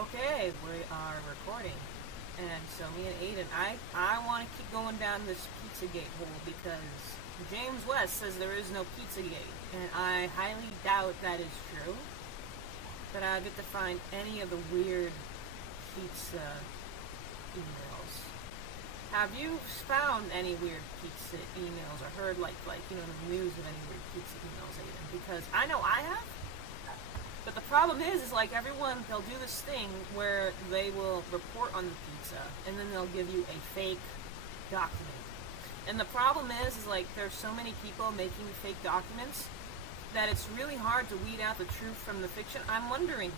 Okay, we are recording. And so me and Aiden, I want to keep going down this Pizzagate hole because James West says there is no Pizzagate. And I highly doubt that is true. But I get to find any of the weird pizza emails. Have you found any weird pizza emails or heard the news of any weird pizza emails, Aiden? Because I know I have. But the problem is like everyone, they'll do this thing where they will report on the pizza, and then they'll give you a fake document. And the problem is like there's so many people making fake documents that it's really hard to weed out the truth from the fiction. I'm wondering,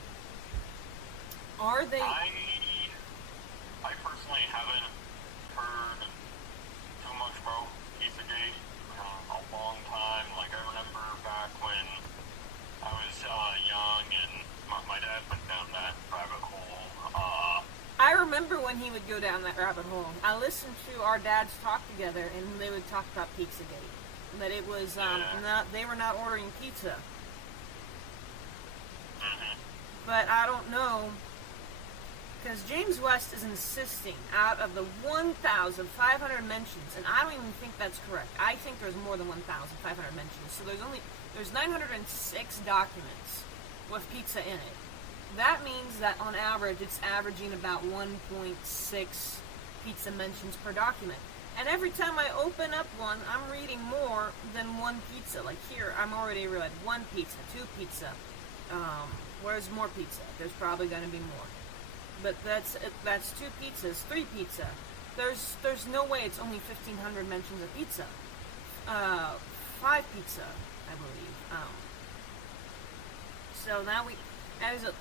are they... I personally haven't heard too much about Pizzagate in a long time. Like I remember back when I was young, and my dad went down that rabbit hole. I remember when he would go down that rabbit hole. I listened to our dads talk together, and they would talk about Pizzagate. That it was they were not ordering pizza. Mm-hmm. But I don't know, because James West is insisting out of the 1,500 mentions, and I don't even think that's correct. I think there's more than 1,500 mentions. So there's 906 documents with pizza in it. That means that on average, it's averaging about 1.6 pizza mentions per document. And every time I open up one, I'm reading more than one pizza. Like here, I'm already read one pizza, two pizza. Where's more pizza? There's probably going to be more. But that's two pizzas, three pizza. There's no way it's only 1,500 mentions of pizza. Five pizza, I believe. So now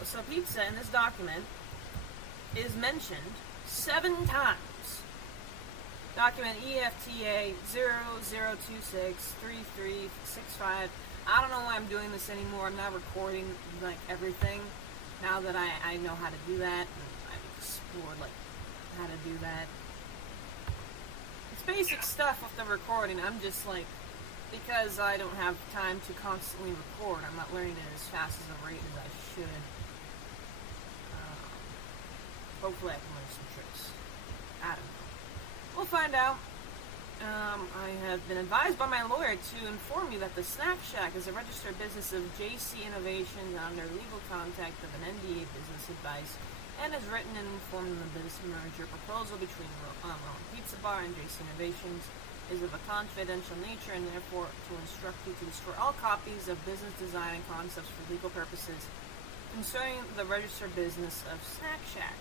so pizza in this document is mentioned 7 times. Document EFTA 00263365. I don't know why I'm doing this anymore. I'm not recording like everything now that I know how to do that. And I've explored like how to do that. It's basic stuff with the recording. I'm just like, because I don't have time to constantly record, I'm not learning it as fast as a rate as I should. Hopefully I can learn some tricks. I don't know. We'll find out. I have been advised by my lawyer to inform you that the Snack Shack is a registered business of JC Innovations under legal contact of an NDA business advice and is written and informed in the business merger proposal between Rowan Pizza Bar and JC Innovations is of a confidential nature and therefore to instruct you to destroy all copies of business design and concepts for legal purposes concerning the registered business of Snack Shack.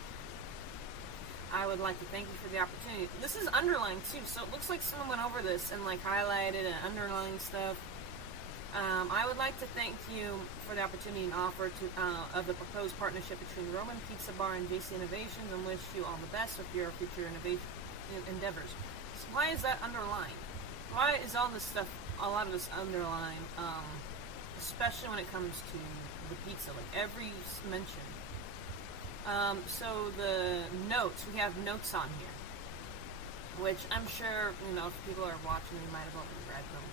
I would like to thank you for the opportunity. This is underlined too, so it looks like someone went over this and like highlighted and underlined stuff. I would like to thank you for the opportunity and offer of the proposed partnership between Roman Pizza Bar and JC Innovations and wish you all the best with your future endeavors. So why is that underlined? Why is all this stuff, a lot of this underlined, especially when it comes to the pizza, like every mention? So the notes, we have notes on here, which I'm sure, if people are watching, they might have already read them.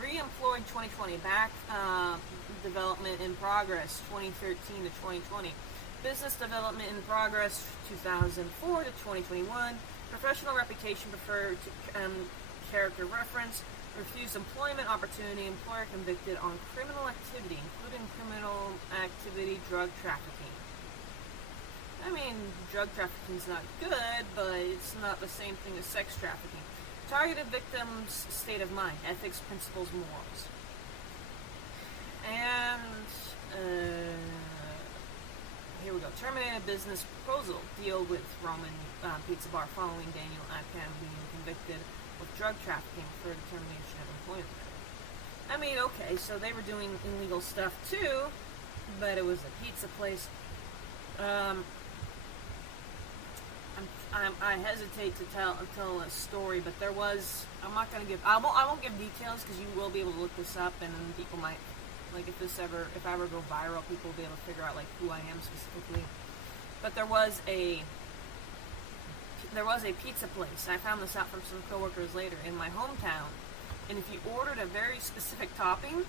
Re-employed 2020, back development in progress 2013 to 2020, business development in progress 2004 to 2021, professional reputation preferred to character reference, refused employment opportunity, employer convicted on criminal activity, including criminal activity, drug trafficking. I mean, drug trafficking's not good, but it's not the same thing as sex trafficking. Targeted victims' state of mind, ethics, principles, morals. And, here we go. Terminated business proposal. Deal with Roman Pizza Bar following Daniel Akam being convicted of drug trafficking for the termination of employment. I mean, okay, so they were doing illegal stuff too, but it was a pizza place. I hesitate to tell a story, but there was. I'm not gonna give. I won't give details because you will be able to look this up, and then people might, like, if I ever go viral, people will be able to figure out like who I am specifically. But there was a pizza place. I found this out from some coworkers later in my hometown, and if you ordered a very specific topping,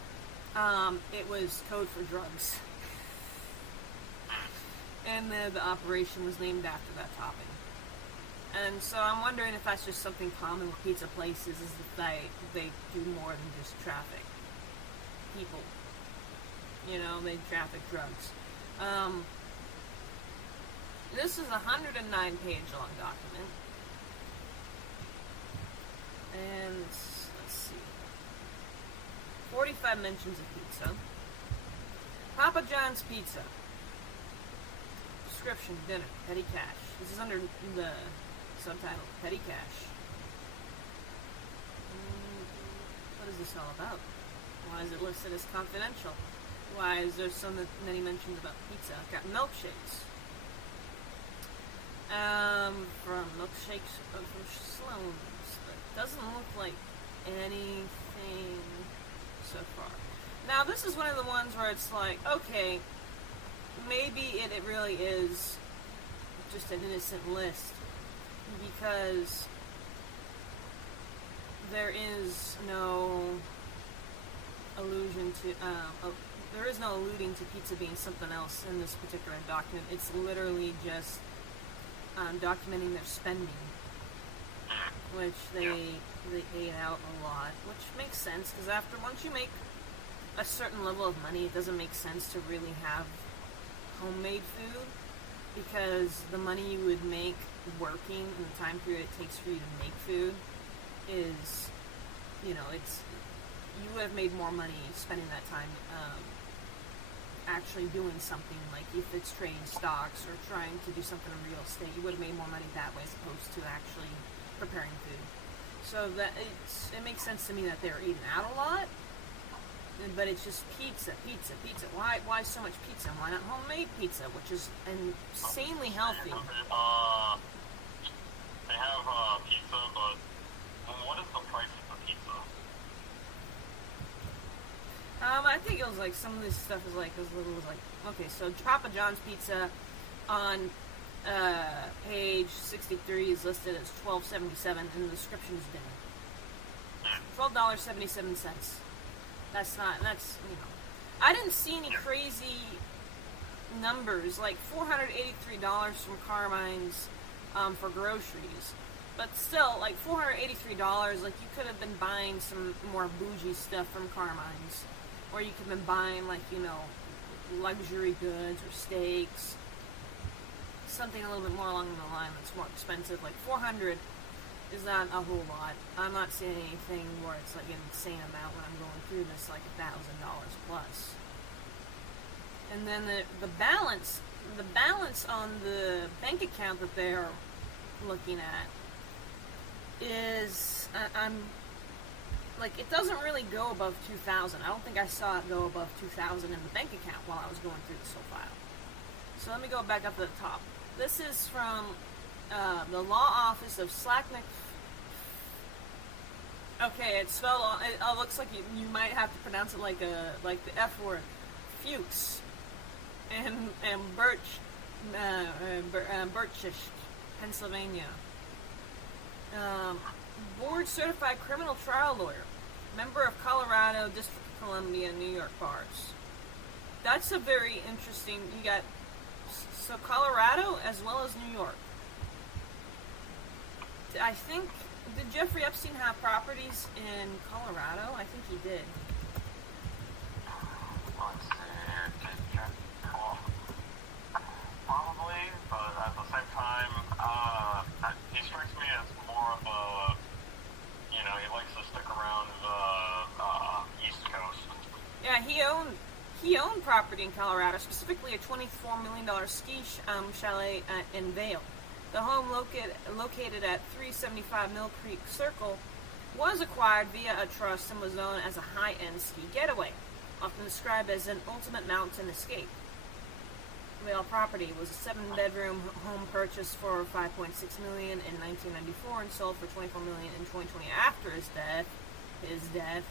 it was code for drugs. and the operation was named after that topping. And so I'm wondering if that's just something common with pizza places, is that they do more than just traffic people. You know, they traffic drugs. This is a 109-page long document. And let's see. 45 mentions of pizza. Papa John's Pizza. Description, dinner, petty cash. This is under the subtitle, petty cash. What is this all about? Why is it listed as confidential? Why is there so many mentions about pizza? I've got milkshakes. From milkshakes from Sloan's, but doesn't look like anything so far. Now this is one of the ones where it's like, okay, maybe it really is just an innocent list, because there is no allusion to, there is no alluding to pizza being something else in this particular document. It's literally just documenting their spending, which they ate out a lot, which makes sense, because after once you make a certain level of money, it doesn't make sense to really have homemade food, because the money you would make working in the time period it takes for you to make food is, you know, it's, you would have made more money spending that time actually doing something, like if it's trading stocks or trying to do something in real estate, you would have made more money that way as opposed to actually preparing food. So that it makes sense to me that they're eating out a lot, but it's just pizza. Why so much pizza? Why not homemade pizza, which is insanely healthy? They have pizza, but what is the price of the pizza? I think it was like some of this stuff is like as little as like, okay, so Papa John's Pizza on page 63 is listed as $12.77, and the description is dinner. $12.77. That's, you know, I didn't see any crazy numbers, like $483 from Carmine's for groceries. But still, like $483, like you could have been buying some more bougie stuff from Carmine's. Or you could have been buying, like, you know, luxury goods or steaks. Something a little bit more along the line that's more expensive. Like $400 is not a whole lot. I'm not seeing anything where it's like an insane amount when I'm going through this, like $1,000 plus. And then the balance on the bank account that they're looking at is, I'm like, it doesn't really go above 2,000. I don't think I saw it go above 2,000 in the bank account while I was going through this whole file. So let me go back up to the top. This is from the law office of Slacknick. Okay, it's spelled. It looks like you might have to pronounce it like the F word, Fuchs, and Birchish, Pennsylvania. Board certified criminal trial lawyer, member of Colorado, District of Columbia, New York bars. That's a very interesting. You got so Colorado as well as New York. I think, did Jeffrey Epstein have properties in Colorado? I think he did. Let's see, probably, but at the same time, he strikes me as more of a, you know, he likes to stick around the East Coast. Yeah, he owned property in Colorado, specifically a $24 million ski chalet in Vail. The home located at 375 Mill Creek Circle was acquired via a trust and was known as a high-end ski getaway, often described as an ultimate mountain escape. Vail property was a 7-bedroom home purchased for $5.6 million in 1994 and sold for $24 million in 2020 after his death,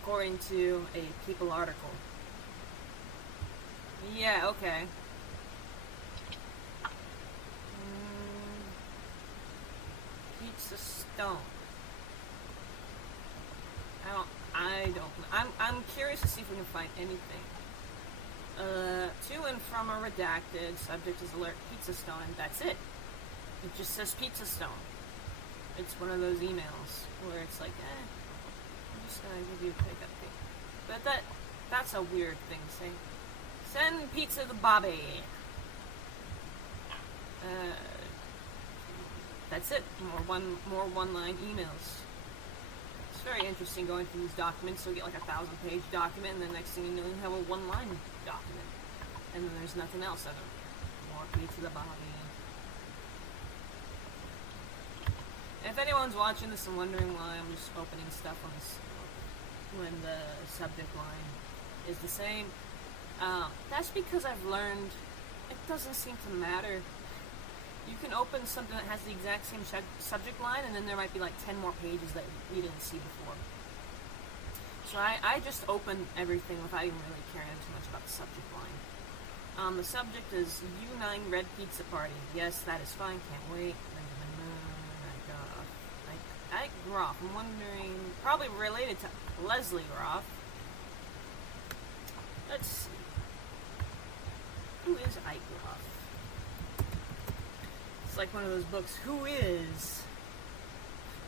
according to a People article. Yeah, okay. Pizza Stone. I don't know. I'm curious to see if we can find anything To and from a redacted. Subject is alert pizza stone, and that's it. It just says pizza stone. It's one of those emails where it's like, I'm just gonna give you a pickup fee. But that's a weird thing to say. Send pizza to Bobby. That's it. More one-line emails. It's very interesting going through these documents. So you get like a 1,000-page document, and the next thing you know, you have a one-line document, and then there's nothing else other than more pizza to Bobby. And if anyone's watching this and wondering why I'm just opening stuff on this when the subject line is the same, that's because I've learned it doesn't seem to matter. You can open something that has the exact same subject line, and then there might be like 10 more pages that you didn't see before. So I just open everything without even really caring too much about the subject line. The subject is U9 Red Pizza Party. Yes, that is fine. Can't wait. Ike Groff. I'm wondering, probably related to Lesley Groff. Let's see. Who is Ike Groff? It's like one of those books, Who Is?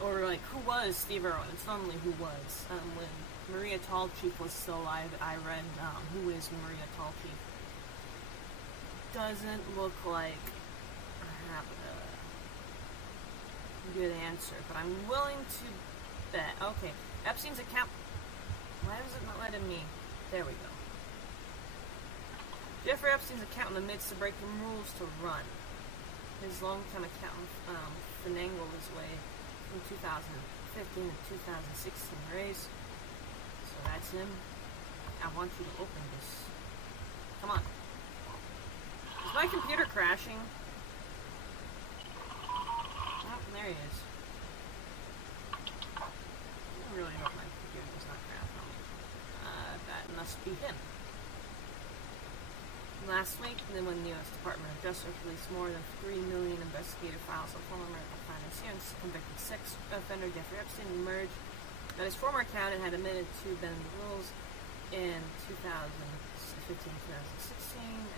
Or like, Who Was Steve Irwin? It's normally Who Was. When Maria Tallchief was still alive, I read Who Is Maria Tallchief. Doesn't look like I have a good answer, but I'm willing to bet. Okay, Epstein's account. Why is it not letting me? There we go. Jeffrey Epstein's accountant admits to breaking rules to run. His longtime accountant finagled his way from 2015 to 2016 raise. So that's him. I want you to open this. Come on. Is my computer crashing? Oh, there he is. I really hope my computer does not crash on me. That must be him. Last week, the U.S. Department of Justice released more than 3 million investigative files of former American financier and convicted sex offender Jeffrey Epstein emerged that his former accountant had admitted to bending the rules in 2015-2016.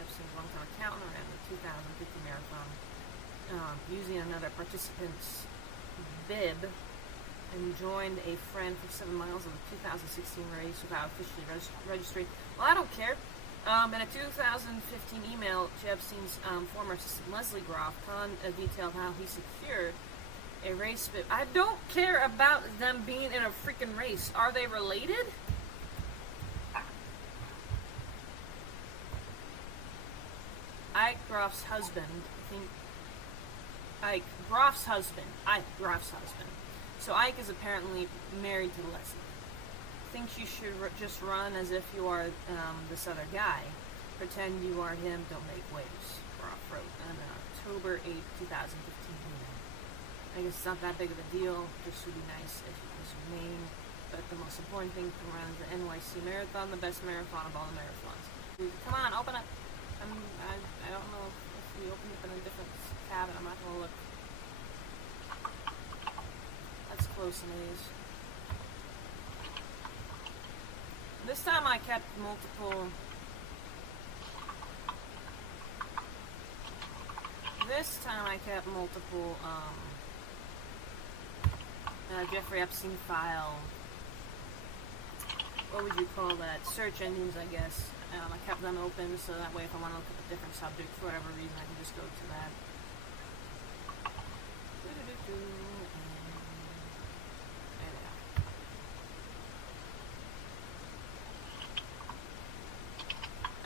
Epstein's longtime accountant ran the 2050 marathon using another participant's bib and joined a friend for 7 miles of the 2016 race without officially registering. Well, I don't care. In a 2015 email to Epstein's former assistant Lesley Groff, Khan detailed how he secured a race bib. I don't care about them being in a freaking race. Are they related? Ike Groff's husband, Ike Groff's husband. So Ike is apparently married to Lesley. Thinks you should just run as if you are this other guy. Pretend you are him, don't make waves. Groff wrote on October 8, 2015 email. I guess it's not that big of a deal. Just would be nice if it was your name. But the most important thing to run is the NYC Marathon, the best marathon of all the marathons. Come on, open it. I don't know if we open it in a different tab, and I'm not going to look. That's close anyways. This time I kept multiple. Jeffrey Epstein file. What would you call that? Search engines, I guess. I kept them open so that way if I want to look at a different subject for whatever reason, I can just go to that.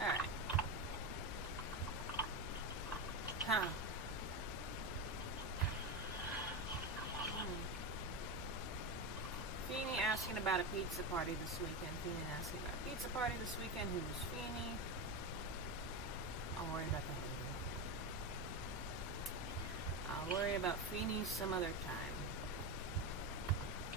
Alright. Huh. Feeney asking about a pizza party this weekend. Feeney asking about a pizza party this weekend. Who's Feeney? I'll worry about that later. I'll worry about Feeney some other time.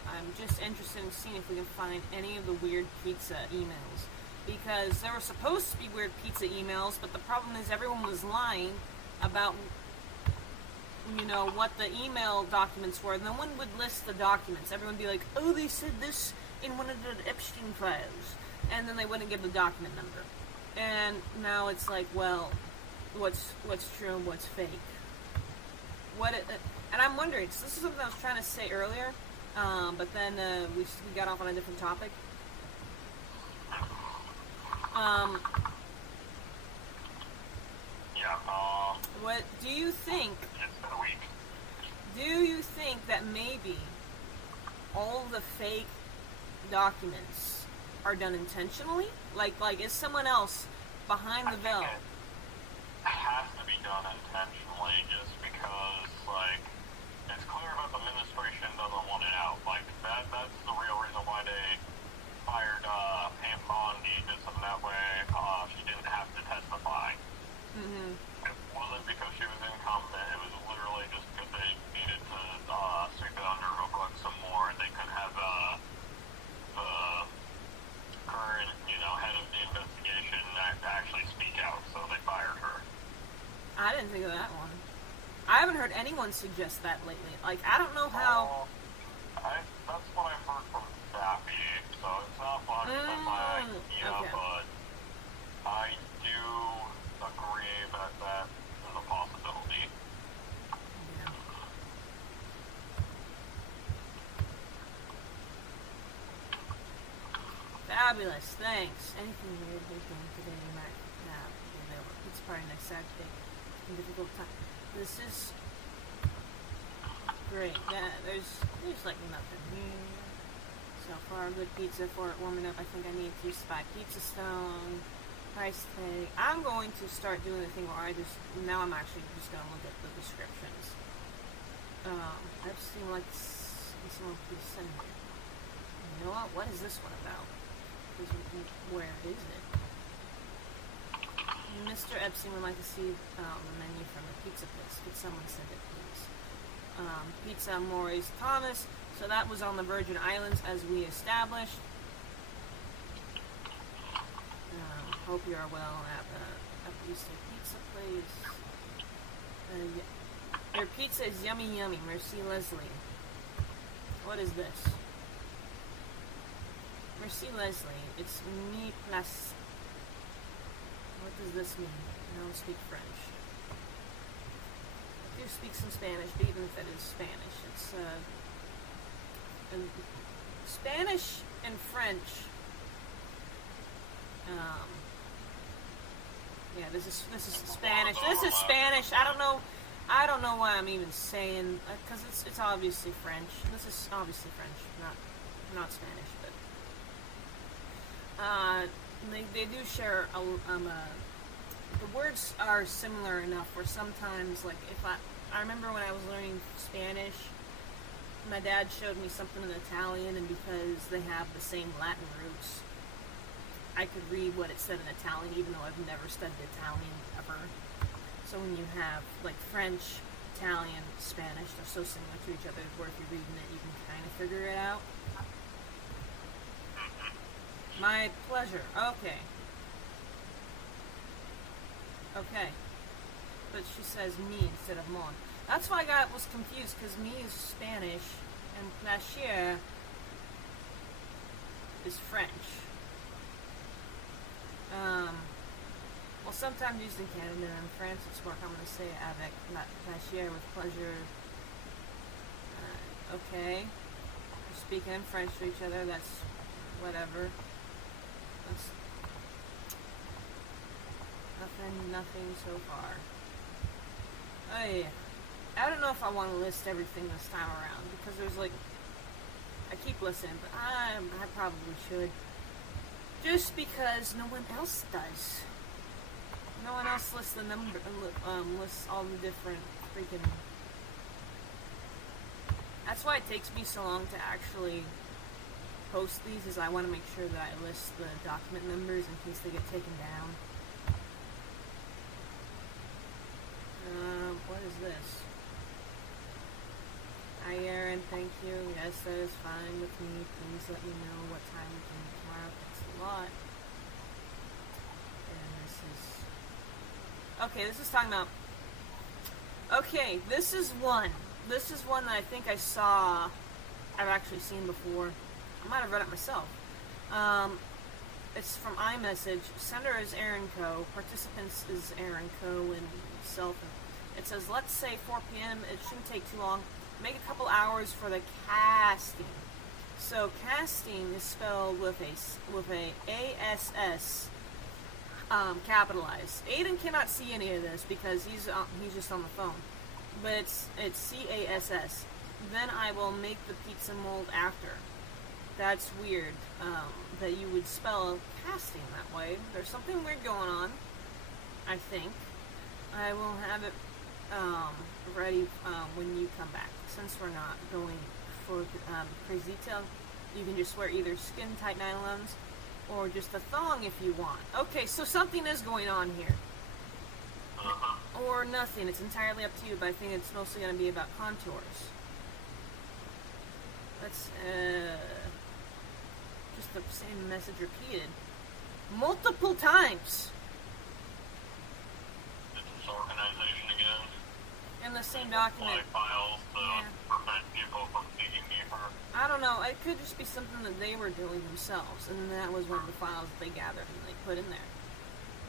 I'm just interested in seeing if we can find any of the weird pizza emails. Because there were supposed to be weird pizza emails, but the problem is everyone was lying about, you know, what the email documents were. No one would list the documents. Everyone would be like, oh, they said this in one of the Epstein files. And then they wouldn't give the document number. And now it's like, well, what's true and what's fake? And I'm wondering, so this is something I was trying to say earlier, but then we got off on a different topic. What do you think? It's been a week. Do you think that maybe all the fake documents are done intentionally? Like is someone else behind the veil? It has to be done intentionally, just because, like, it's clear that the administration doesn't want it out. Like, that's the real reason why they fired Pam Bondi, just so that way she didn't have to testify. Mm-hmm. It wasn't because she was incompetent, it was literally just because they needed to sweep it under a rug some more, and they couldn't have the current, head of the investigation actually speak out, so they fired her. I didn't think of that one. I haven't heard anyone suggest that lately. Like, I don't know how... That's what I've heard from Daffy, so it's not 100% my idea, okay. but I do agree that is a possibility. Yeah. Fabulous, thanks. Anything weird happening today you might have? It's probably next Saturday. A difficult time. This is great. Yeah, there's like nothing here. So far, good pizza for it warming up. I think I need to spy pizza stone. Price tag. I'm going to start doing the thing where I'm actually just going to look at the descriptions. Epstein like someone please send me. You know what? What is this one about? Where is it? Mr. Epstein would like to see the menu from the pizza place. Could someone send it, please? Pizza Maurice Thomas. So that was on the Virgin Islands, as we established. Hope you are well at the Easter Pizza place. Your pizza is yummy, yummy. Merci, Lesley. What is this? Merci, Lesley. It's me plus. What does this mean? I don't speak French. I do speak some Spanish, but even if it is Spanish, it's Spanish and French. Yeah, this is Spanish. This is Spanish. I don't know why I'm even saying, because it's obviously French. This is obviously French, not Spanish, but they do share the words are similar enough where sometimes, like, if I remember when I was learning Spanish, my dad showed me something in Italian, and because they have the same Latin roots, I could read what it said in Italian, even though I've never studied Italian ever. So when you have, like, French, Italian, Spanish, they're so similar to each other, where if you're reading it, you can kind of figure it out. My pleasure. Okay. Okay. But she says me instead of mon. That's why I was confused, because me is Spanish, and plaisir is French. Well, sometimes used in Canada and France, it's more common to say avec plaisir, with pleasure. Okay. We're speaking in French to each other, that's whatever. That's nothing so far. Oh yeah. I don't know if I want to list everything this time around, because there's like, I keep listening, but I probably should. Just because no one else does. No one else lists the number, lists all the different freaking. That's why it takes me so long to actually post these, is I want to make sure that I list the document numbers in case they get taken down. What is this? Hi Erin, thank you. Yes, that is fine with me. Please let me know what time we can meet tomorrow. Thanks a lot. And this is... Okay, this is talking about... Okay, this is one. This is one that I think I saw... I've actually seen before. I might have read it myself. It's from iMessage. Sender is Erin Ko. Participants is Erin Ko and self. It says, let's say 4 p.m. It shouldn't take too long. Make a couple hours for the cASSting. So cASSting is spelled with a ASS capitalized. Aiden cannot see any of this because he's just on the phone. But it's CASS. Then I will make the pizza mold after. That's weird that you would spell cASSting that way. There's something weird going on, I think. I will have it ready when you come back. Since we're not going for crazy detail, you can just wear either skin tight nylons or just a thong if you want. Okay, so something is going on here. Or nothing. It's entirely up to you, but I think it's mostly going to be about contours. Let's, just the same message repeated. Multiple times! It's disorganization again. In the same document. Files to prevent people from digging deeper. I don't know. It could just be something that they were doing themselves, and that was one of the files that they gathered and they put in there.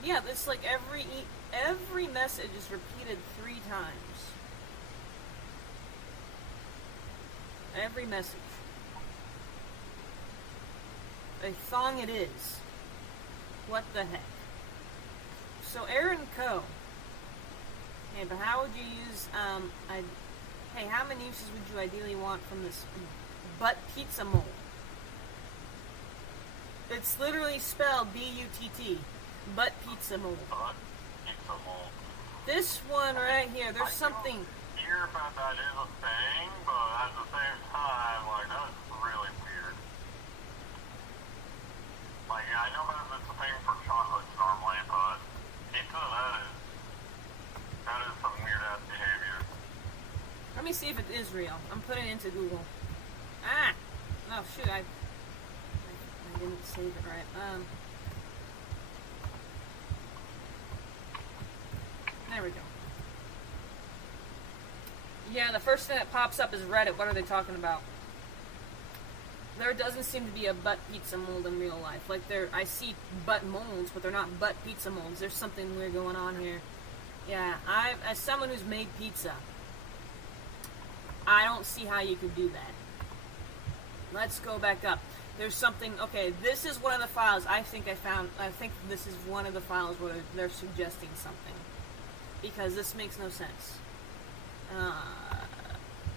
Yeah, it's like every message is repeated 3 times. Every message. A thong it is. What the heck? So Erin Ko. Hey, but how would you use, hey, how many uses would you ideally want from this butt pizza mold? It's literally spelled B-U-T-T. Butt pizza mold. Butt pizza mold. This one right here, there's something. I hear about that is a thing, but at the same time, like, that's really weird. Like, I know that it's a thing for chocolates normally, but pizza, that is some weird-ass behavior. Let me see if it is real. I'm putting it into Google. Ah! Oh, shoot, I didn't save it right. There we go. Yeah, the first thing that pops up is Reddit. What are they talking about? There doesn't seem to be a butt pizza mold in real life. Like, I see butt molds, but they're not butt pizza molds. There's something weird going on here. Yeah, as someone who's made pizza, I don't see how you could do that. Let's go back up. There's something, okay, this is one of the files I think this is one of the files where they're suggesting something. Because this makes no sense.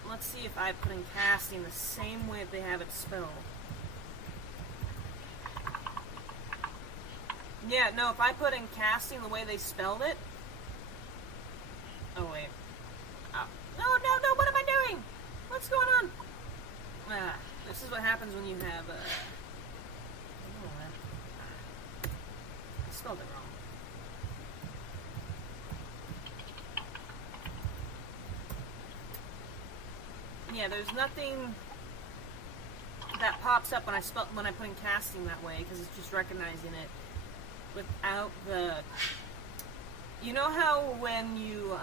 Let's see if I put in cASSting the same way they have it spelled. Yeah, no, if I put in cASSting the way they spelled it. Oh, wait. Oh. No, what am I doing? What's going on? This is what happens when you have, I spelled it wrong. Yeah, there's nothing that pops up when I put in cASSting that way, because it's just recognizing it without the. You know how when you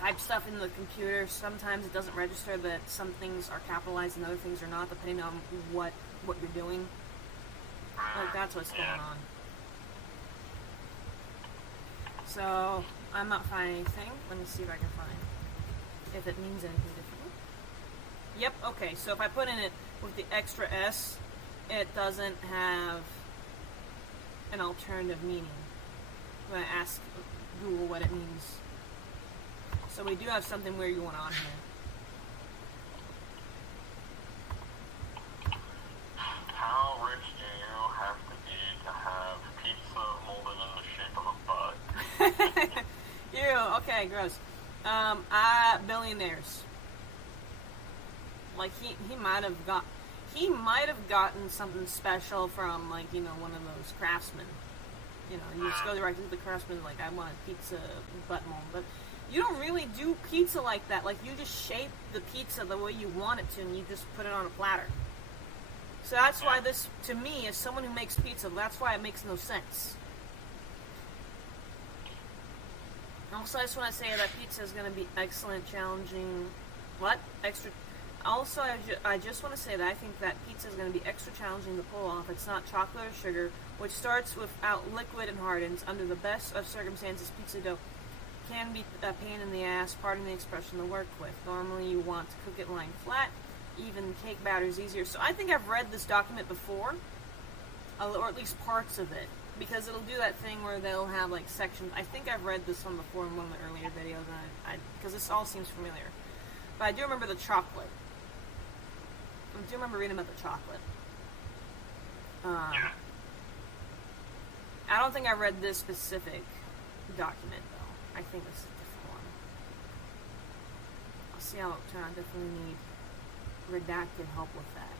type stuff in the computer, sometimes it doesn't register that some things are capitalized and other things are not, depending on what you're doing. Like, that's what's going on. So I'm not finding anything. Let me see if I can find if it means anything different. Yep, okay, so if I put in it with the extra S, it doesn't have an alternative meaning. I'm going to ask Google what it means. So we do have something weird going on here. How rich do you have to be to have pizza molded in the shape of a butt? Ew, okay, gross. Billionaires. Like, he might have gotten something special from, like, you know, one of those craftsmen. You know, you just go right to the craftsman, like, I want a pizza butt mold. But you don't really do pizza like that. Like, you just shape the pizza the way you want it to, and you just put it on a platter. So that's why this, to me, as someone who makes pizza, that's why it makes no sense. Also, I just want to say that pizza is going to be excellent, challenging. What? Extra. Also, I just want to say that I think that pizza is going to be extra challenging to pull off. It's not chocolate or sugar, which starts without liquid and hardens. Under the best of circumstances, pizza dough can be a pain in the ass, pardon the expression, to work with. Normally, you want to cook it lying flat. Even cake batter is easier. So I think I've read this document before, or at least parts of it, because it'll do that thing where they'll have like sections. I think I've read this one before in one of the earlier videos, and because this all seems familiar. But I do remember the chocolate. I do remember reading about the chocolate. Yeah. I don't think I read this specific document, though. I think this is a different one. I'll see how it turns out. I definitely need redacted help with that.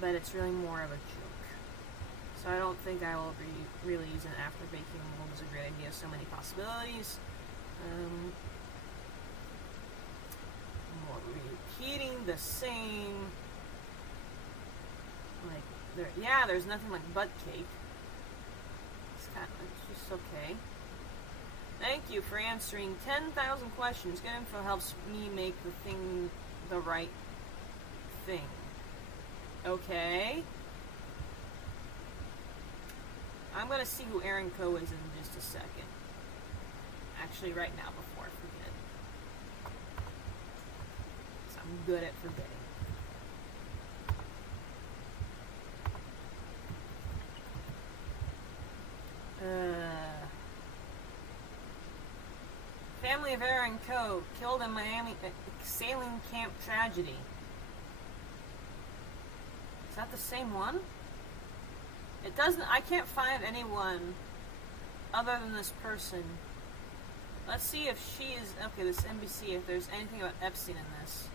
But it's really more of a joke. So I don't think I will be really using it after baking. It was a great idea. So many possibilities. More repeating the same. Like, there's nothing like butt cake. It's just okay. Thank you for answering 10,000 questions. Good info helps me make the right thing. Okay. I'm gonna see who Erin Ko is in just a second. Actually, right now, before I forget. So I'm good at forgetting. Family of Erin Ko killed in Miami sailing camp tragedy. Is that the same one? It doesn't. I can't find anyone other than this person. Let's see if she is okay. This NBC. If there's anything about Epstein in this.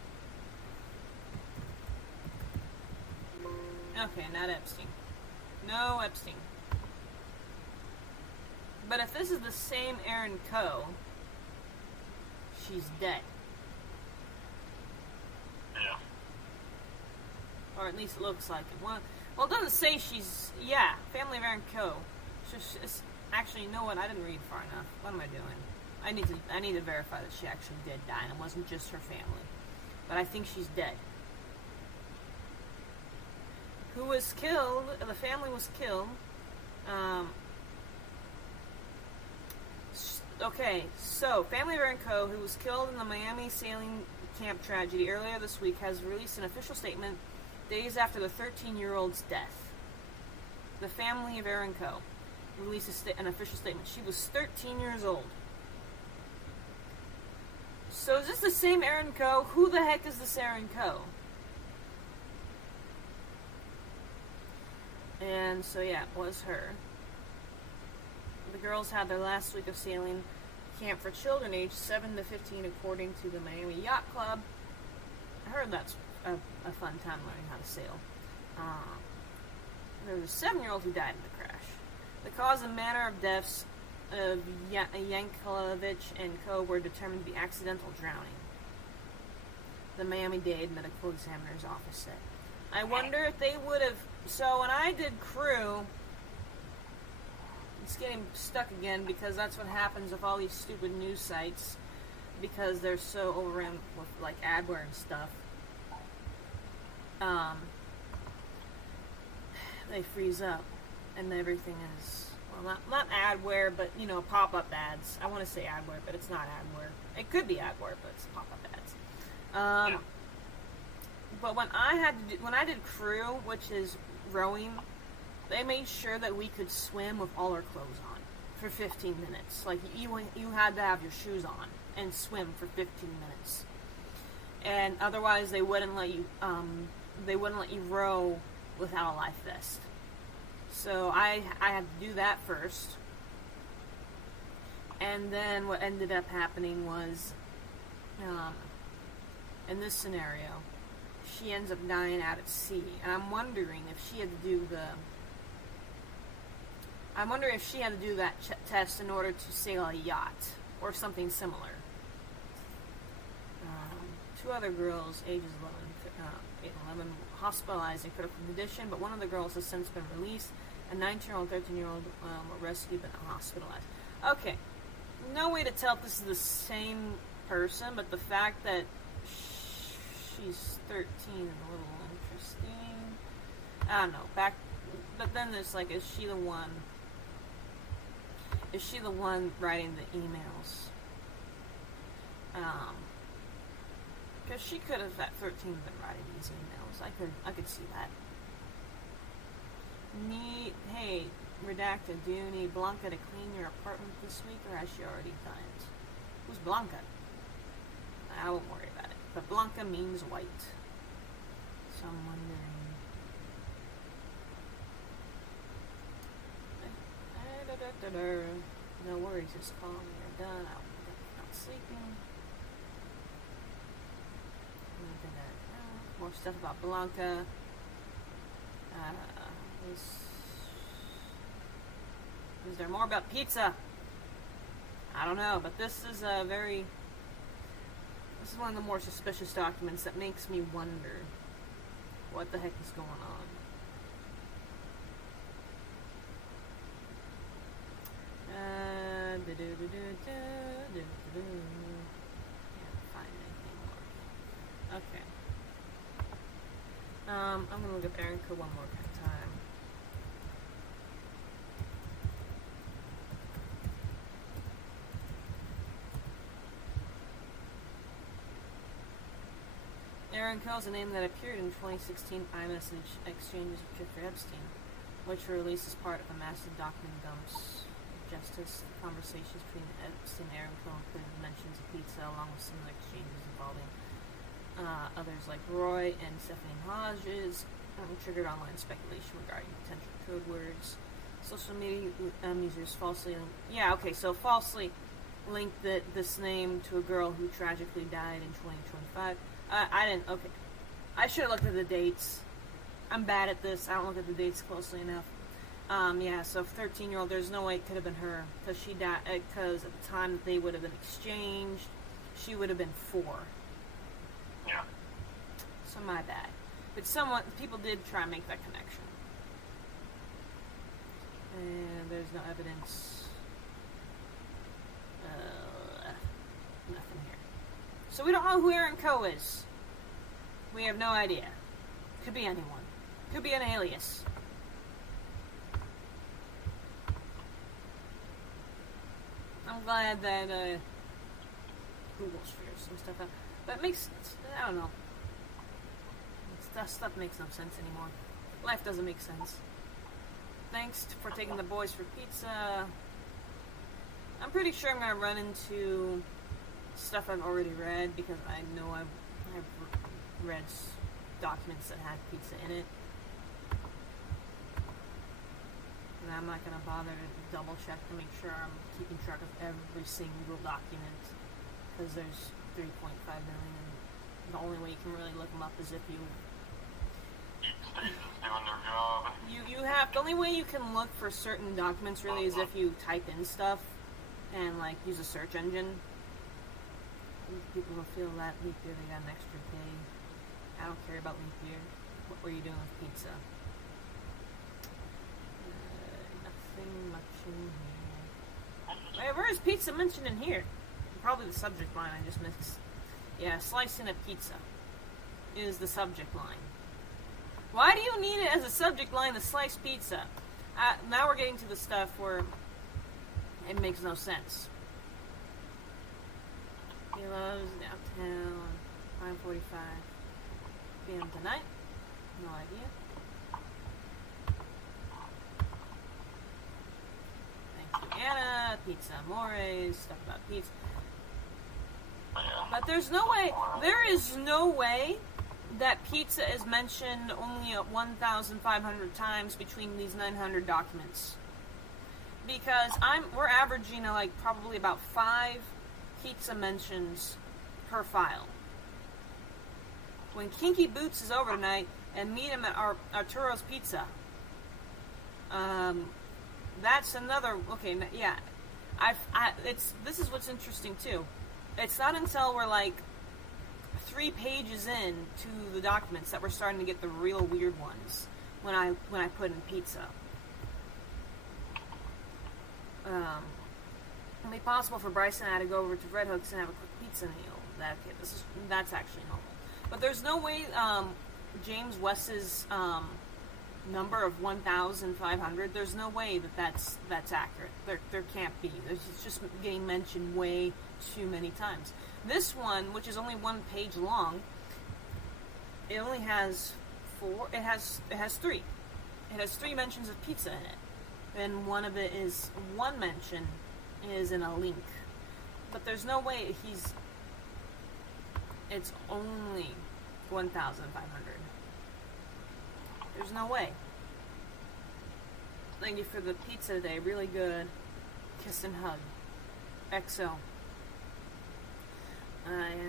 Okay, not Epstein. No Epstein. But if this is the same Erin Ko, she's dead. Yeah. Or at least it looks like it. Well, it doesn't say she's... Yeah, family of Erin Ko. Actually, you know what? I didn't read far enough. What am I doing? I need to verify that she actually did die, and it wasn't just her family. But I think she's dead. Who was killed? The family was killed. Okay, so family of Erin Ko, who was killed in the Miami sailing camp tragedy earlier this week, has released an official statement days after the 13-year-old's death. The family of Erin Ko released an official statement. She was 13 years old. So is this the same Erin Ko? Who the heck is this Erin Ko? And so yeah, it was her. The girls had their last week of sailing camp for children aged 7 to 15, according to the Miami Yacht Club. I heard that's a fun time learning how to sail. There was a 7-year-old who died in the crash. The cause and manner of deaths of Yankelovich and Ko were determined to be accidental drowning. The Miami-Dade medical examiner's office said. I wonder if they would have... So when I did crew... It's getting stuck again because that's what happens with all these stupid news sites because they're so overrun with like adware and stuff. They freeze up and everything is, well, not adware, but you know, pop-up ads. I want to say adware, but it's not adware. It could be adware, but it's pop-up ads. But when I did crew, which is rowing, they made sure that we could swim with all our clothes on for 15 minutes. Like, you had to have your shoes on and swim for 15 minutes. And otherwise, they wouldn't let you row without a life vest. So I had to do that first. And then what ended up happening was, in this scenario, she ends up dying out at sea. And I'm wondering if she had to do that test in order to sail a yacht or something similar. 2 other girls, ages 8 and 11, hospitalized in critical condition, but one of the girls has since been released. A 19-year-old, 13-year-old were rescued but not hospitalized. Okay, no way to tell if this is the same person, but the fact that she's 13 is a little interesting. I don't know. But then there's like, is she the one writing the emails? Because she could have at 13 been writing these emails. I could see that. Hey, redacted. Do you need Blanca to clean your apartment this week, or has she already done it? Who's Blanca? I won't worry about it. But Blanca means white. So I'm wondering. No worries, just call when you're done. I'm not sleeping. More stuff about Blanca. Is there more about pizza? I don't know, but this is one of the more suspicious documents that makes me wonder what the heck is going on. Can't find anything more. Okay. I'm gonna look up Erin Ko one more time. Erin Ko is a name that appeared in 2016 iMessage exchanges with Jeffrey Epstein, which were released as part of a massive document dumps. Justice conversations between Epstein and Erin Ko included mentions of pizza, along with similar exchanges involving others like Roy and Stephanie Hodges, triggered online speculation regarding potential code words. Social media users falsely linked this name to a girl who tragically died in 2025. I didn't. Okay, I should have looked at the dates. I'm bad at this. I don't look at the dates closely enough. So 13-year-old, there's no way it could have been her, because she died, because at the time that they would have been exchanged, she would have been 4. Yeah. So my bad. But people did try and make that connection. And there's no evidence. Nothing here. So we don't know who Erin Ko is. We have no idea. Could be anyone. Could be an alias. I'm glad that Google's figured some stuff out. But it makes sense. I don't know. That stuff makes no sense anymore. Life doesn't make sense. Thanks for taking the boys for pizza. I'm pretty sure I'm going to run into stuff I've already read, because I know I've read documents that had pizza in it. And I'm not going to bother to double check to make sure I'm keeping track of every single document, because there's 3.5 million, and the only way you can really look them up is if you... doing their job. You have... The only way you can look for certain documents, really, is if you type in stuff and, like, use a search engine. People will feel that leap year, they got an extra day. I don't care about leap year. What were you doing with pizza? Nothing much in here. Wait, where is pizza mentioned in here? Probably the subject line I just missed. Yeah, slicing a pizza is the subject line. Why do you need it as a subject line to slice pizza? Now we're getting to the stuff where it makes no sense. He loves downtown, 5:45 p.m. tonight. No idea. Thank you, Anna. Pizza Amore, stuff about pizza. But there is no way that pizza is mentioned only 1,500 times between these 900 documents. Because we're averaging like probably about 5 pizza mentions per file. When Kinky Boots is over tonight, and meet him at Arturo's Pizza. That's another... Okay, yeah. This is what's interesting, too. It's not until we're, like, 3 pages in to the documents that we're starting to get the real weird ones when I put in pizza. It'd be possible for Bryce and I to go over to Red Hook's and have a quick pizza meal. That's actually normal. But there's no way James West's number of 1,500. There's no way that's accurate. There can't be. It's just getting mentioned way too many times. This one, which is only 1 page long, it only has four. It has three. It has 3 mentions of pizza in it, and one of it is one mention is in a link. But there's no way it's only 1,500. There's no way. Thank you for the pizza today. Really good. Kiss and hug. XO. Merci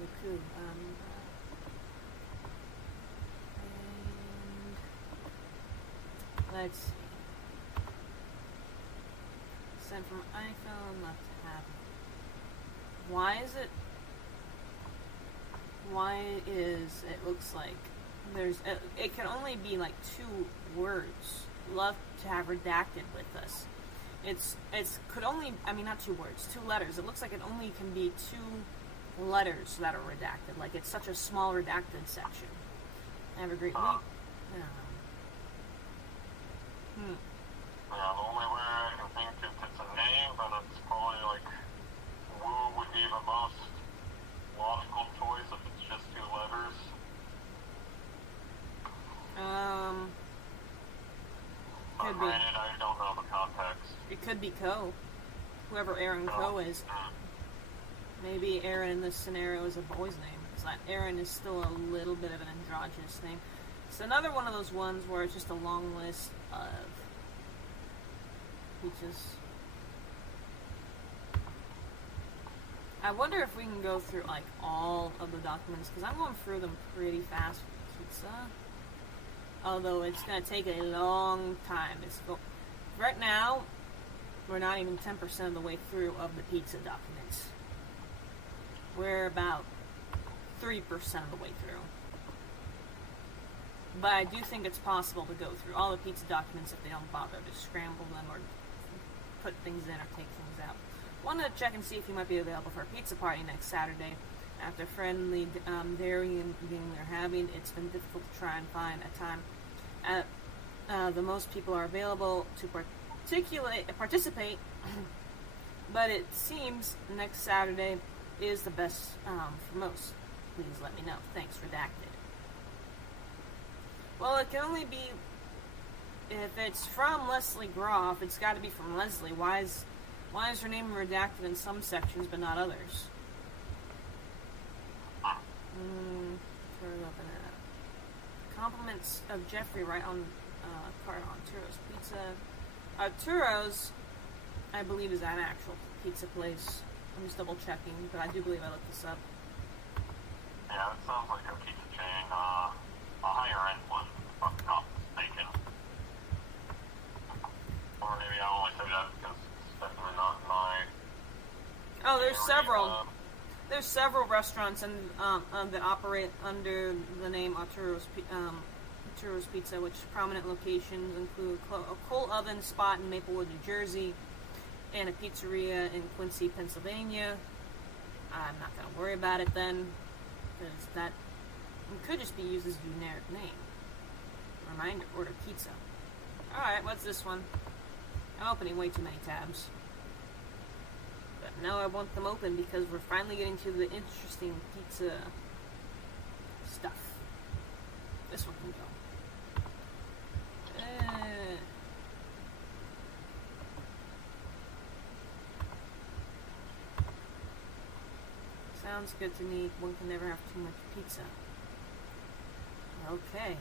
beaucoup. And let's see. Sent from iPhone, left tab. Why it looks like it can only be like 2 words. Love to have redacted with us. Could only, not 2 words, 2 letters. It looks like it only can be 2 letters that are redacted. Like it's such a small redacted section. Have a great week. Yeah, the only way I can think if it's a name, but it's probably like Woo would be the most logical choice if it's just 2 letters. Could be. Granted, I don't know the context. It could be Ko. Whoever Erin Ko is. Maybe Erin in this scenario is a boy's name. Because Erin is still a little bit of an androgynous name. It's another one of those ones where it's just a long list of peaches. I wonder if we can go through like all of the documents, because I'm going through them pretty fast with pizza. Although it's going to take a long time. Right now, we're not even 10% of the way through of the pizza documents. We're about 3% of the way through. But I do think it's possible to go through all the pizza documents if they don't bother to scramble them or put things in or take things out. Wanted to check and see if you might be available for a pizza party next Saturday. After friendly dairying they're having, it's been difficult to try and find a time the most people are available to participate, but it seems next Saturday is the best for most. Please let me know. Thanks, redacted. Well, it can only be if it's from Lesley Groff. It's got to be from Lesley. Why is her name redacted in some sections but not others? Compliments of Jeffrey right on card on Arturo's Pizza. Arturo's, I believe, is an actual pizza place. I'm just double checking, but I do believe I looked this up. Yeah, it sounds like a pizza chain, a higher end one, if I'm not mistaken. Or maybe I only say that because it's definitely not my. Oh, there's several. There's several restaurants that operate under the name Arturo's Pizza, which prominent locations include a coal oven spot in Maplewood, New Jersey, and a pizzeria in Quincy, Pennsylvania. I'm not going to worry about it then, because that could just be used as a generic name. Reminder, order pizza. Alright, what's this one? I'm opening way too many tabs. But now I want them open because we're finally getting to the interesting pizza stuff. This one can go. Sounds good to me. One can never have too much pizza. Okay.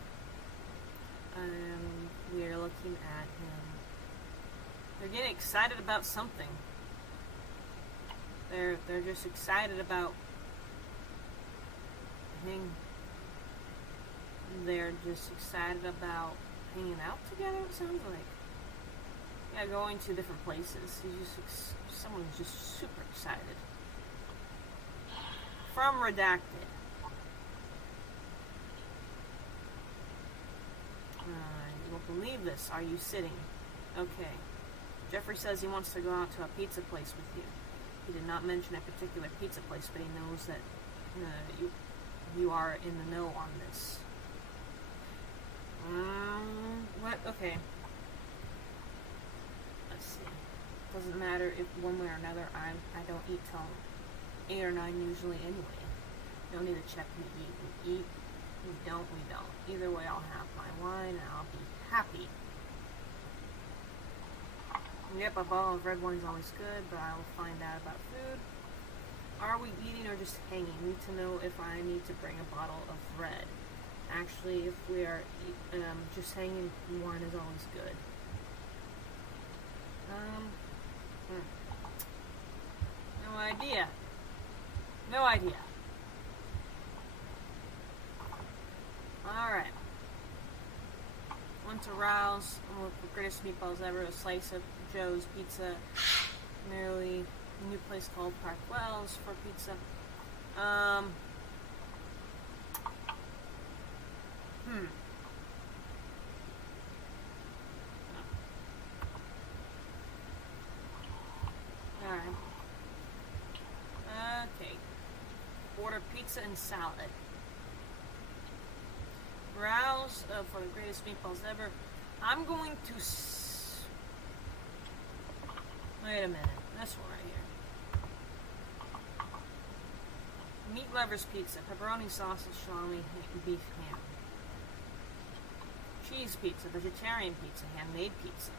We are looking at him. They're getting excited about something. They're just excited about They're just excited about hanging out together, it sounds like. Yeah, going to different places. Someone's just super excited. From Redacted. You won't believe this. Are you sitting? Okay. Jeffrey says he wants to go out to a pizza place with you. He did not mention a particular pizza place, but he knows that you are in the know on this. What? Okay. Let's see. Doesn't matter if one way or another. I don't eat till 8 or 9 usually anyway. No need to check me eat. We eat. We don't. We don't. Either way, I'll have my wine and I'll be happy. Yep, a bottle of red wine's always good, but I'll find out about food. Are we eating or just hanging? Need to know if I need to bring a bottle of red. Actually, if we are just hanging, wine is always good. No idea. No idea. Alright. Went to Rouse. The greatest meatballs ever. A slice of Joe's Pizza. Nearly a new place called Park Wells for pizza. Alright. Okay. Order pizza and salad. Rouse for the greatest meatballs ever. I'm going to wait a minute. This one right here. Meat lovers pizza. Pepperoni, sausage, salami, beef, ham. Cheese pizza. Vegetarian pizza. Handmade pizza.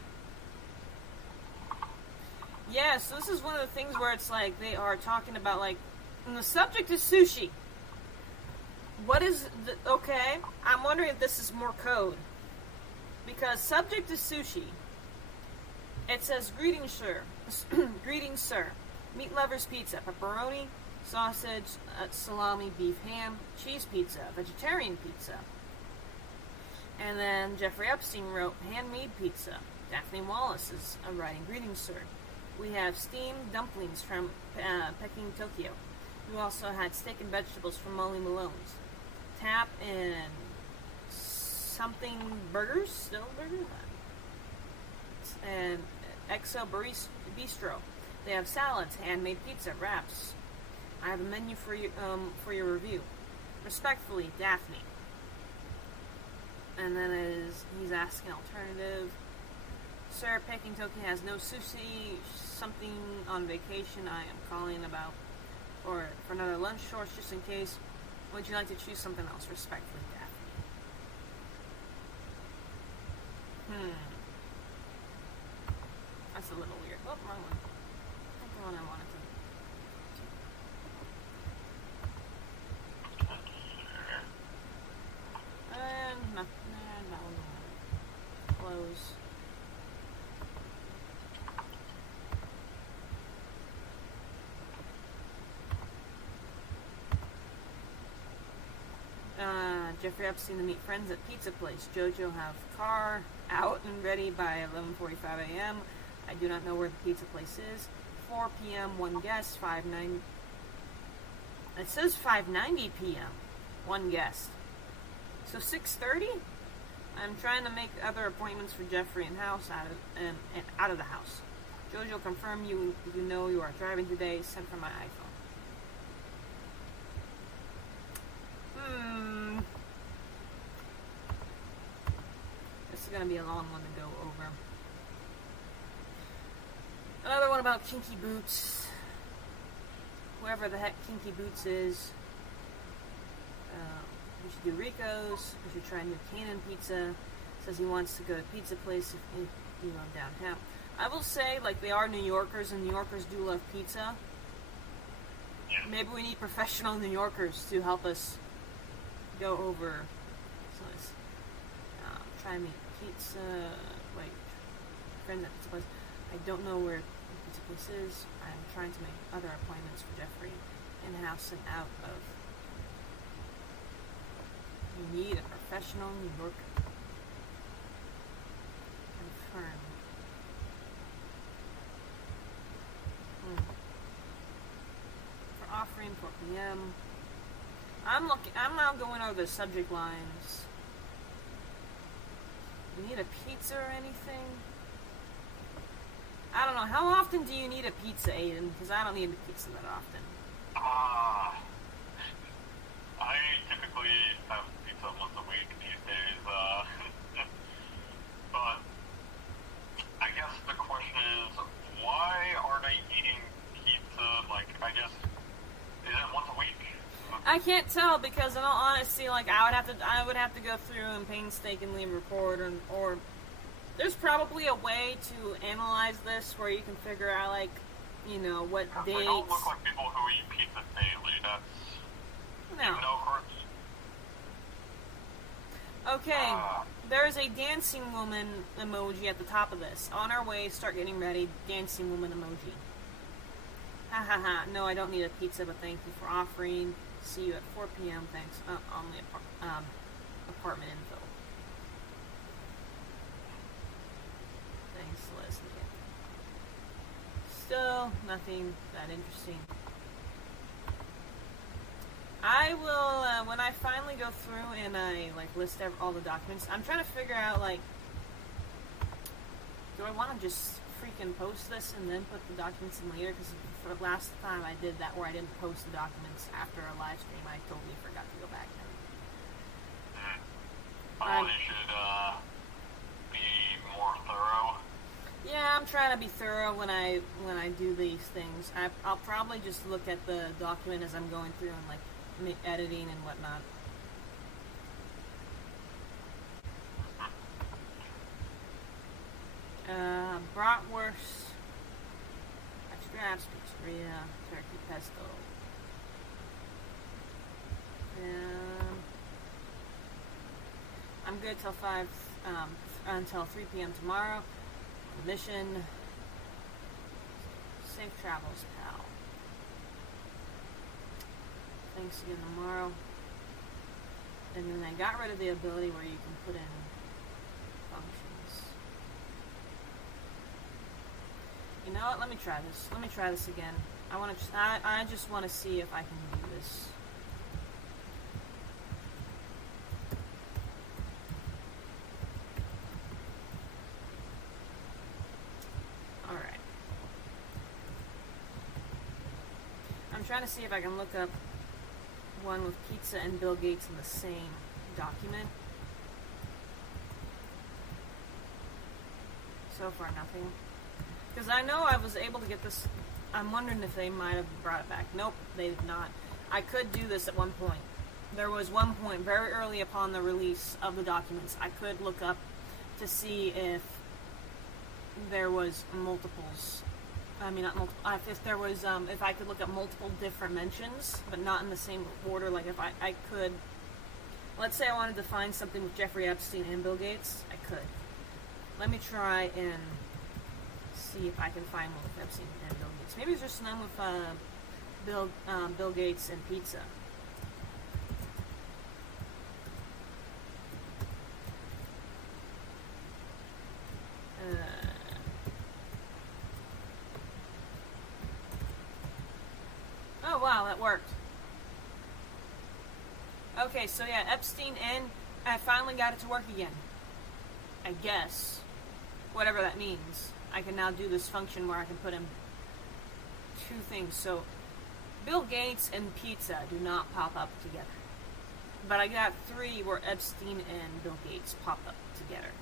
Yeah, so this is one of the things where it's like they are talking about, like, and the subject is sushi. What is the, okay, I'm wondering if this is more code. Because subject is sushi. It says, greetings, sir. Greetings, sir. Meat lovers pizza. Pepperoni, sausage, salami, beef, ham, cheese pizza, vegetarian pizza. And then Jeffrey Epstein wrote, handmade pizza. Daphne Wallace is writing, greetings, sir. We have steamed dumplings from Peking, Tokyo. We also had steak and vegetables from Molly Malone's. Tap and something burgers, still burgers, and Exo Bistro. They have salads, handmade pizza, wraps. I have a menu for your review. Respectfully, Daphne. And then he's asking alternative. Sir, Peking Tokyo has no sushi. Something on vacation I am calling about. Or for another lunch shorts, just in case. Would you like to choose something else? Respectfully, Daphne. That's a little weird. Oh, wrong one. Not the one I wanted to. And no, that one. Close. Jeffrey Epstein to meet friends at pizza place. Jojo have car out and ready by 11:45 a.m. I do not know where the pizza place is. 4 p.m. one guest. 5:90. It says 5:90 p.m. one guest. So 6:30. I'm trying to make other appointments for Jeffrey and house out of the house. Jojo, confirm you know you are driving today. Sent from my iPhone. This is going to be a long one to go over. Another one about Kinky Boots. Whoever the heck Kinky Boots is. We should do Rico's. We should try new Cannon Pizza. Says he wants to go to pizza place if downtown. I will say, like, they are New Yorkers, and New Yorkers do love pizza. Yeah. Maybe we need professional New Yorkers to help us go over. So let's try me pizza. Wait, friend at pizza place. I don't know where the pizza place is. I'm trying to make other appointments for Jeffrey in-house and out of. You need a professional New Yorker. Confirm. For offering 4 p.m. I'm now going over the subject lines. You need a pizza or anything? I don't know. How often do you need a pizza, Aiden? Because I don't need a pizza that often. I typically have pizza once a week these days, but I guess the question is, why are they eating pizza, like, I guess, is it once a week? I can't tell, because in all honesty, like, I would have to go through and painstakingly record, or there's probably a way to analyze this where you can figure out, like, you know, what dates. They don't look like people who eat pizza daily. No. Of course. Okay, there's a dancing woman emoji at the top of this. On our way, start getting ready, dancing woman emoji. Ha ha ha. No, I don't need a pizza, but thank you for offering. See you at 4 p.m. Thanks. On the apartment info. Thanks, Lesley. Still nothing that interesting. I will, when I finally go through and I, like, list all the documents, I'm trying to figure out, like, do I want to just freaking post this and then put the documents in later? Because for last time I did that where I didn't post the documents after a live stream, I totally forgot to go back then. Probably should, be more thorough. Yeah, I'm trying to be thorough when I do these things. I'll probably just look at the document as I'm going through and, like, editing and whatnot. Bratwurst, extra apps, pizzeria, turkey pesto. I'm good till until 3 p.m. tomorrow. Mission. Safe travels, pal. Thanks again tomorrow. And then I got rid of the ability where you can put in functions. You know what? Let me try this. Let me try this again. I just want to see if I can do this. Alright. I'm trying to see if I can look up one with pizza and Bill Gates in the same document. So far, nothing. Because I know I was able to get this. I'm wondering if they might have brought it back. Nope, they did not. I could do this at one point. There was one point very early upon the release of the documents. I could look up to see if there was multiples. I mean, not multiple. If there was, if I could look up multiple different mentions, but not in the same order. Like if I could, let's say I wanted to find something with Jeffrey Epstein and Bill Gates, I could. Let me try and see if I can find one with Epstein and Bill Gates. Maybe there's just none with Bill Gates and pizza. Oh wow, that worked. Okay, so yeah, Epstein and I finally got it to work again. I guess. Whatever that means. I can now do this function where I can put in two things. So, Bill Gates and pizza do not pop up together. But I got three where Epstein and Bill Gates pop up together.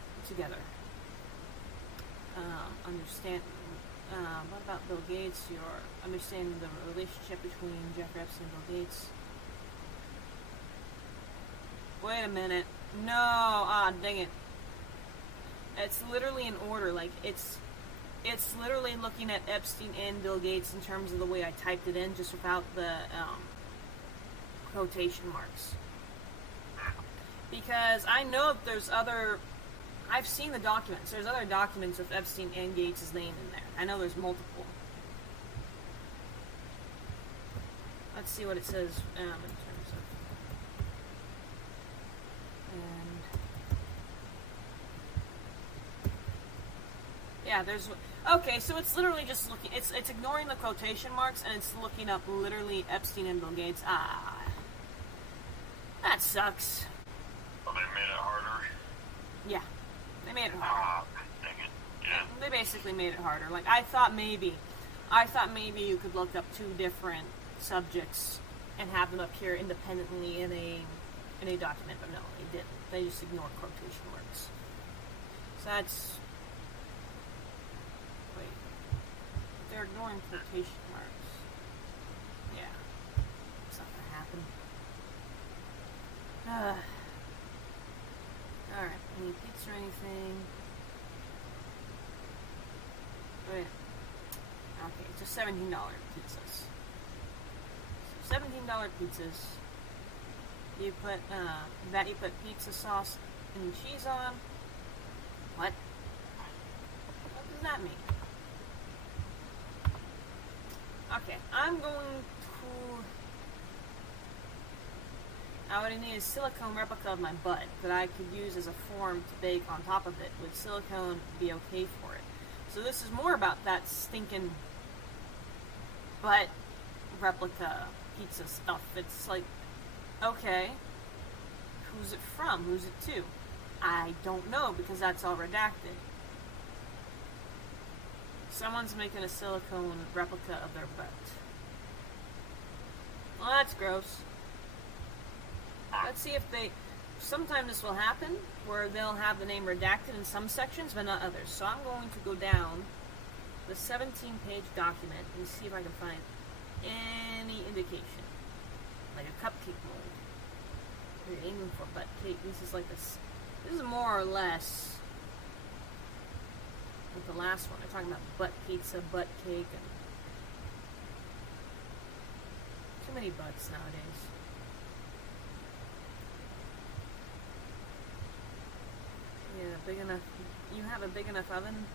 What about Bill Gates? You're understanding the relationship between Jeffrey Epstein and Bill Gates. Wait a minute. No, dang it. It's literally in order. Like, it's literally looking at Epstein and Bill Gates in terms of the way I typed it in, just without the quotation marks. Because I know that there's other... I've seen the documents. There's other documents with Epstein and Gates' name in there. I know there's multiple. Let's see what it says in terms of... Yeah, there's... Okay, so it's literally just looking... It's ignoring the quotation marks, and it's looking up literally Epstein and Bill Gates. Ah. That sucks. Well, they made it harder. Yeah. They made it harder. Dang it. Yeah. They basically made it harder. Like, I thought maybe you could look up two different subjects and have them appear independently in a document, but no, they didn't. They just ignored quotation marks. So that's... Wait. They're ignoring quotation marks. Yeah. It's not gonna happen. Alright, any pizza or anything? Wait. Okay, just $17 pizzas. So $17 pizzas. You put, you put pizza sauce and cheese on. What? What does that mean? Okay, I'm going to... I would need a silicone replica of my butt that I could use as a form to bake on top of it. Would silicone be okay for it? So this is more about that stinking butt replica pizza stuff. It's like, okay, who's it from? Who's it to? I don't know, because that's all redacted. Someone's making a silicone replica of their butt. Well, that's gross. Let's see if they... Sometime this will happen, where they'll have the name redacted in some sections, but not others. So I'm going to go down the 17-page document and see if I can find any indication. Like a cupcake mold. You're aiming for butt cake. This is like this. This is more or less like the last one. They're talking about butt pizza, butt cake, and too many butts nowadays. Yeah, big enough. You have a big enough oven?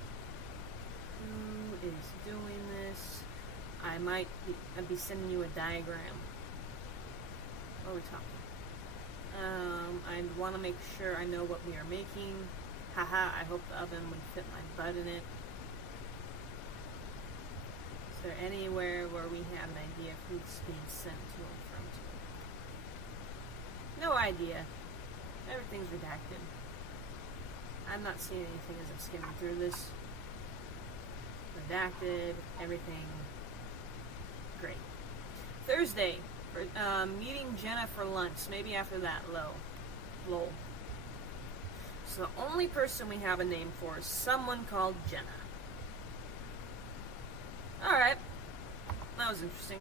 Who is doing this? I'd be sending you a diagram. What are we talking? I'd want to make sure I know what we are making. Haha, I hope the oven would fit my butt in it. Is there anywhere where we have an idea of who's being sent to and from? No idea. Everything's redacted. I'm not seeing anything as I'm skimming through this. Redacted, everything. Great. Thursday, meeting Jenna for lunch. Maybe after that, lol. So the only person we have a name for is someone called Jenna. Alright. That was interesting.